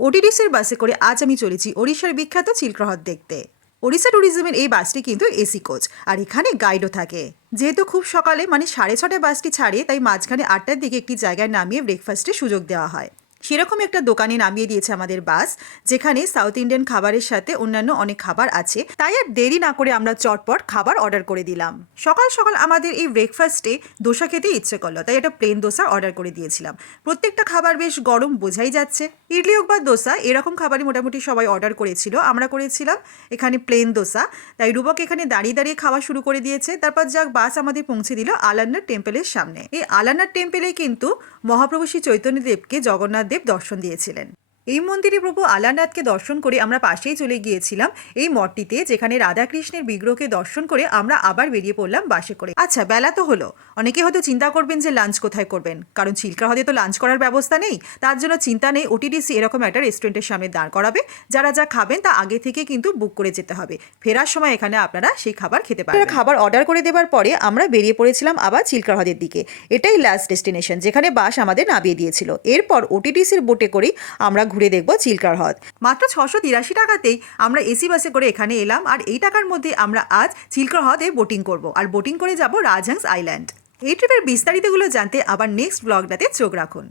ওটিডিসির বাসে করে আজ আমি চলেছি ওড়িশার বিখ্যাত চিলক্রহর দেখতে। ওড়িশা ট্যুরিজমের এই বাসটি কিন্তু এসি কোচ, আর এখানে গাইডও থাকে। যেহেতু খুব সকালে মানে সাড়ে ছটায় বাসটি ছাড়ে, তাই মাঝখানে আটটার দিকে একটি জায়গায় নামিয়ে ব্রেকফাস্টের সুযোগ দেওয়া হয়। সেরকম একটা দোকানে নামিয়ে দিয়েছে আমাদের বাস, যেখানে সাউথ ইন্ডিয়ান খাবারের সাথে অন্যান্য অনেক খাবার আছে। তাই আর দেরি না করে আমরা চটপট খাবার অর্ডার করে দিলাম। সকাল সকাল আমাদের এই ব্রেকফাস্টে দোসা খেতে ইচ্ছে করল, তাই একটা প্লেন দোসা অর্ডার করে দিয়েছিলাম। প্রত্যেকটা খাবার বেশ গরম বোঝাই যাচ্ছে। ইডলি হোক বা দোসা, এরকম খাবারই মোটামুটি সবাই অর্ডার করেছিল। আমরা করেছিলাম এখানে প্লেন দোসা। তাই রূপক এখানে দাঁড়িয়ে দাঁড়িয়ে খাওয়া শুরু করে দিয়েছে। তারপর যাক, বাস আমাদের পৌঁছে দিল আলান্নার টেম্পলের সামনে। এই আলান্নার টেম্পলে কিন্তু মহাপ্রভু শ্রী চৈতন্যদেবকে জগন্নাথ দেব দর্শন দিয়েছিলেন। এই মন্দিরে প্রভু আলানাথকে দর্শন করে আমরা পাশেই চলে গিয়েছিলাম এই মঠটিতে, যেখানে রাধাকৃষ্ণের বিগ্রহকে দর্শন করে আমরা আবার বেরিয়ে পড়লাম বাসে করে। আচ্ছা বেলা তো হলো। অনেকে হয়তো চিন্তা করবেন যে লাঞ্চ কোথায় করবেন। কারণ চিল্কা হ্রদে তো লাঞ্চ করার ব্যবস্থা নেই। তার জন্য চিন্তা নেই ওটিডিসি এরকম একটা রেস্টুরেন্টের সামনে দাঁড় করাবে। যারা যা খাবেন তা আগে থেকে কিন্তু বুক করে যেতে হবে। ফেরার সময় এখানে আপনারা সেই খাবার খেতে পারেন খাবার অর্ডার করে দেওয়ার পরে আমরা বেরিয়ে পড়েছিলাম আবার চিল্কা হ্রদের দিকে। এটাই লাস্ট ডেস্টিনেশন যেখানে বাস আমাদের নামিয়ে দিয়েছিল। এরপর ওটিডিসির বোটে করেই আমরা ঘুরে দেখব চিল্কার হ্রদ। মাত্র ছশো তিরাশি টাকাতেই আমরা এসি বাসে করে এখানে এলাম আর এই টাকার মধ্যে আমরা আজ চিল্কার হ্রদে বোটিং করব আর বোটিং করে যাব রাজহাংস আইল্যান্ড এই ট্রিপের বিস্তারিতগুলো জানতে আবার নেক্সট ব্লগটাতে চোখ রাখুন।